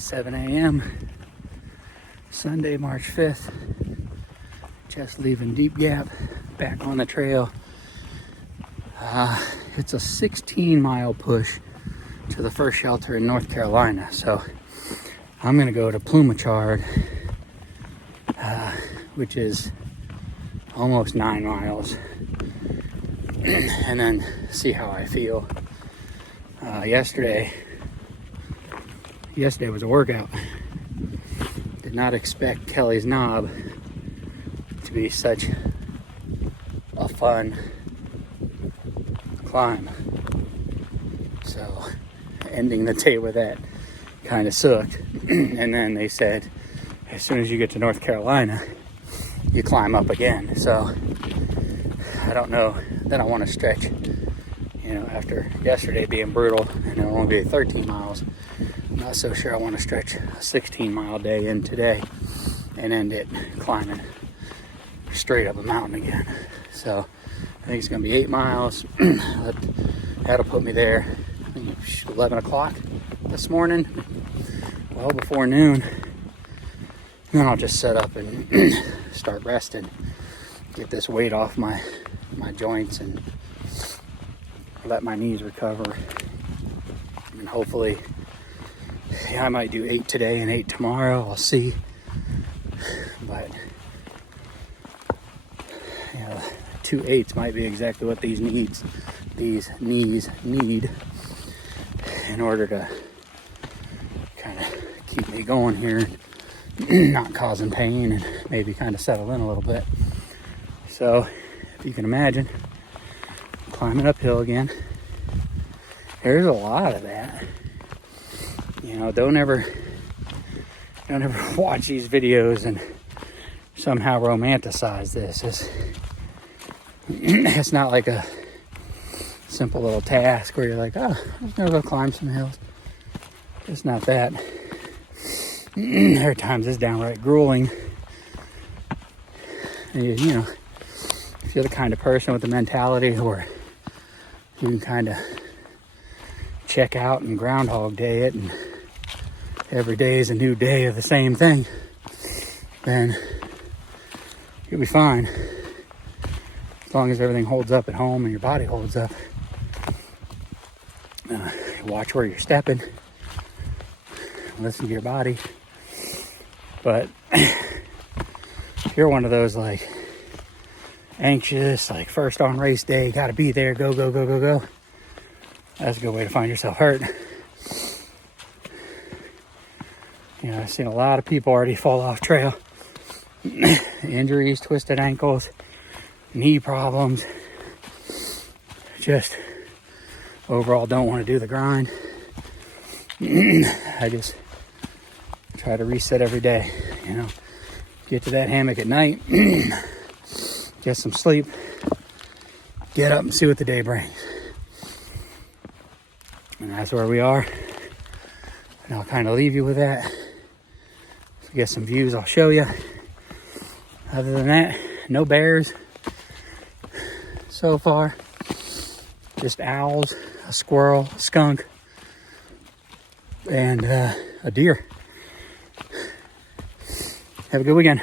7 a.m. Sunday, March 5th. Just leaving Deep Gap, back on the trail. It's a 16-mile push to the first shelter in North Carolina. So I'm gonna go to Plumachard, which is almost 9 miles, and then see how I feel. Yesterday was a workout. Did not expect Kelly's Knob to be such a fun climb. So ending the day with that kind of sucked. And then they said, as soon as you get to North Carolina, you climb up again. So I don't know that I want to stretch, after yesterday being brutal and it'll only be 13 miles. I'm not so sure I want to stretch a 16-mile day in today and end it climbing straight up a mountain again. So I think it's going to be 8 miles. That'll put me there, I think it's 11 o'clock this morning, well before noon. Then I'll just set up and start resting, get this weight off my joints and let my knees recover. And hopefully, I might do 8 today and 8 tomorrow. I'll see. But 2 8s might be exactly what these knees need in order to kind of keep me going here, not causing pain, and maybe kind of settle in a little bit. So if you can imagine, climbing uphill again. There's a lot of that. Don't ever watch these videos and somehow romanticize this. It's not like a simple little task where you're like, oh, I'm just gonna go climb some hills. It's not that. There are times it's downright grueling. And if you're the kind of person with the mentality where you can kind of check out and Groundhog Day it, and every day is a new day of the same thing, then you'll be fine. As long as everything holds up at home and your body holds up. Watch where you're stepping. Listen to your body. But if you're one of those like anxious, like first on race day, gotta be there, go, that's a good way to find yourself hurt. I've seen a lot of people already fall off trail. Injuries, twisted ankles, knee problems. Just overall don't want to do the grind. I just try to reset every day, get to that hammock at night, get some sleep, get up and see what the day brings. And that's where we are. And I'll kind of leave you with that. If we get some views, I'll show you. Other than that, no bears so far. Just owls, a squirrel, a skunk, and a deer. Have a good weekend.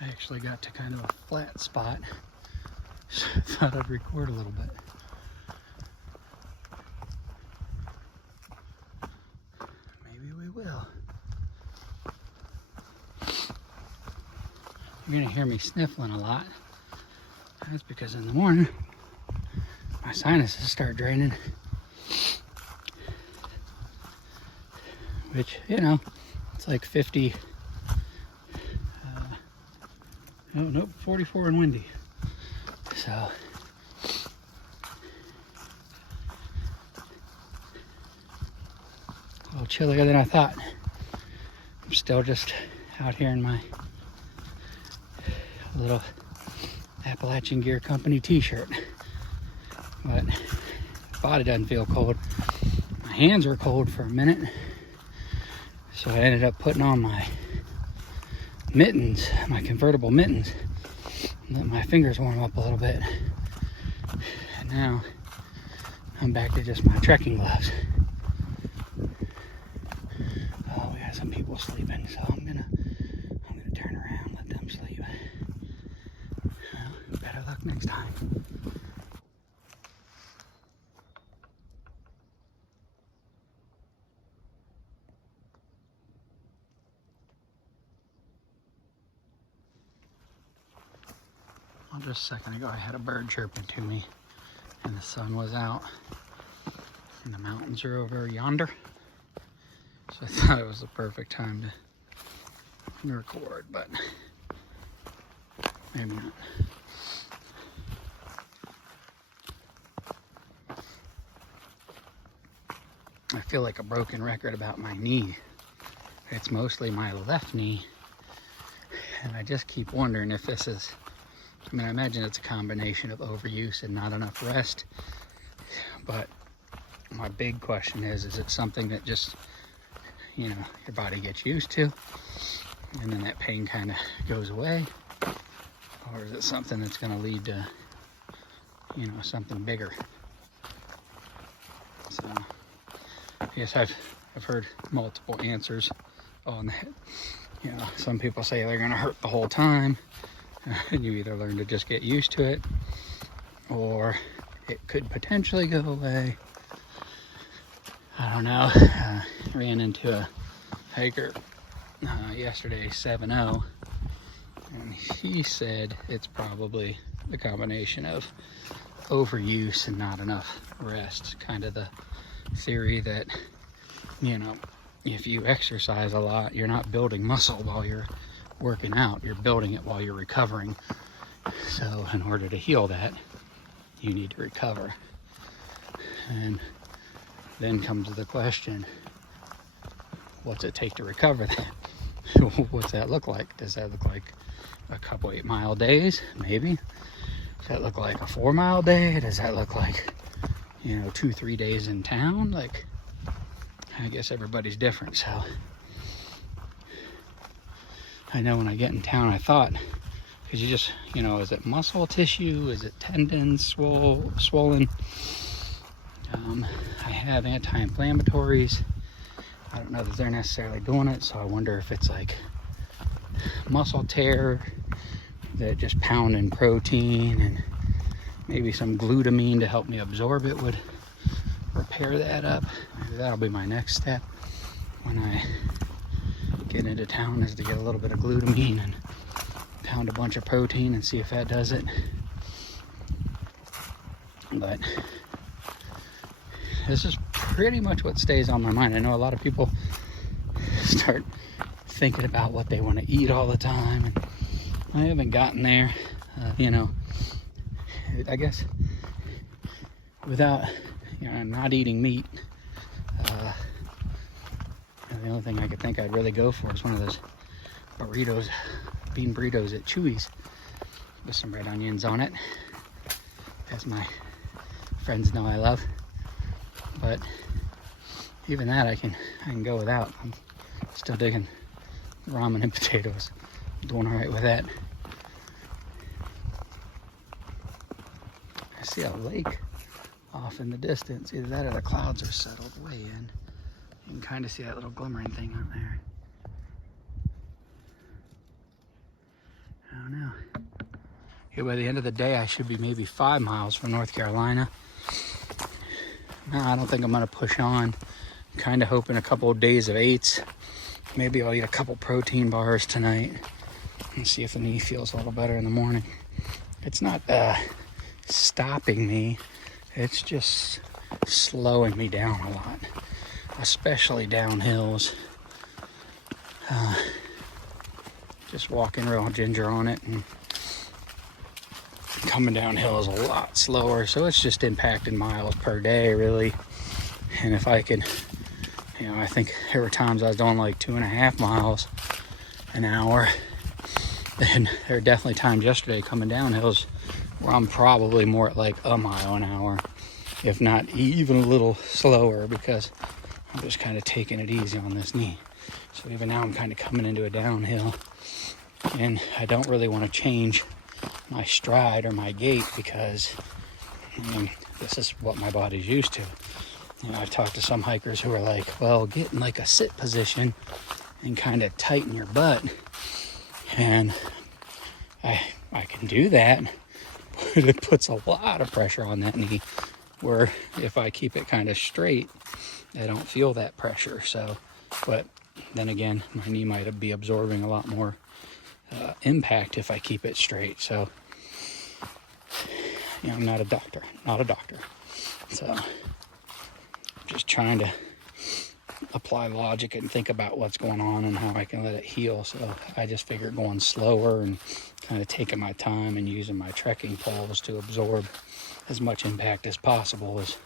I actually got to kind of a flat spot, so I thought I'd record a little bit. Maybe we will. You're gonna hear me sniffling a lot. That's because in the morning, my sinuses start draining. Which, it's like 50, nope, 44 and windy. So, a little chillier than I thought. I'm still just out here in my little Appalachian Gear Company t-shirt, but body doesn't feel cold. My hands were cold for a minute, so I ended up putting on my mittens, my convertible mittens, and let my fingers warm up a little bit. And now I'm back to just my trekking gloves. Oh, we got some people sleeping, so I'm gonna turn around, let them sleep. Well, better luck next time. Well, just a second ago I had a bird chirping to me and the sun was out and the mountains are over yonder. So I thought it was the perfect time to record, but maybe not. I feel like a broken record about my knee. It's mostly my left knee. And I just keep wondering if this is, I mean, I imagine it's a combination of overuse and not enough rest. But my big question is it something that just, you know, your body gets used to and then that pain kind of goes away? Or is it something that's going to lead to, you know, something bigger? So, yes, I've heard multiple answers on that. You know, some people say they're going to hurt the whole time. And you either learn to just get used to it, or it could potentially go away. I don't know. Ran into a hiker yesterday, 7-0, and he said it's probably the combination of overuse and not enough rest. Kind of the theory that, you know, if you exercise a lot, you're not building muscle while you're working out, you're building it while you're recovering. So in order to heal that, you need to recover. And then comes the question, what's it take to recover that? What's that look like? Does that look like a couple 8-mile days? Maybe. Does that look like a 4-mile day? Does that look like, you know, 2-3 days in town? Like, I guess everybody's different. So I know when I get in town, I thought, because you just, you know, is it muscle tissue? Is it tendons swollen? I have anti-inflammatories. I don't know that they're necessarily doing it, so I wonder if it's like muscle tear, that just pounding protein and maybe some glutamine to help me absorb it would repair that up. Maybe that'll be my next step when I get into town, is to get a little bit of glutamine and pound a bunch of protein and see if that does it. But this is pretty much what stays on my mind. I know a lot of people start thinking about what they want to eat all the time, and I haven't gotten there. You know, I guess without, you know, not eating meat, the only thing I could think I'd really go for is one of those burritos, bean burritos at Chewy's with some red onions on it, as my friends know I love. But even that I can go without. I'm still digging ramen and potatoes. I'm doing all right with that. I see a lake off in the distance. Either that or the clouds are settled way in. You can kind of see that little glimmering thing out there. I don't know. Here, by the end of the day, I should be maybe 5 miles from North Carolina. No, I don't think I'm gonna push on. I'm kind of hoping a couple of days of 8s. Maybe I'll eat a couple protein bars tonight and see if the knee feels a little better in the morning. It's not stopping me. It's just slowing me down a lot, especially down hills. Just walking real ginger on it, and coming downhill is a lot slower, so it's just impacting miles per day, really. And if I could, you know, I think there were times I was doing like 2.5 miles an hour. Then there are definitely times yesterday coming down hills where I'm probably more at like 1 mile an hour, if not even a little slower, because I'm just kind of taking it easy on this knee. So even now I'm kind of coming into a downhill. And I don't really want to change my stride or my gait because, I mean, this is what my body's used to. You know, I've talked to some hikers who are like, well, get in like a sit position and kind of tighten your butt. And I can do that, but it puts a lot of pressure on that knee, where if I keep it kind of straight, I don't feel that pressure. So, but then again, my knee might be absorbing a lot more impact if I keep it straight. So, you know, I'm not a doctor. So, I'm just trying to apply logic and think about what's going on and how I can let it heal. So I just figured going slower and kind of taking my time and using my trekking poles to absorb as much impact as possible is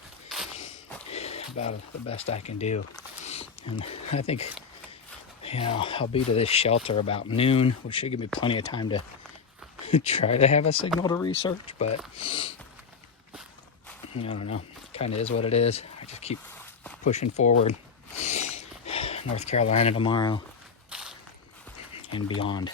about the best I can do. And I think, you know, I'll be to this shelter about noon, which should give me plenty of time to try to have a signal to research, but I don't know. Kind of is what it is. I just keep pushing forward. North Carolina tomorrow and beyond.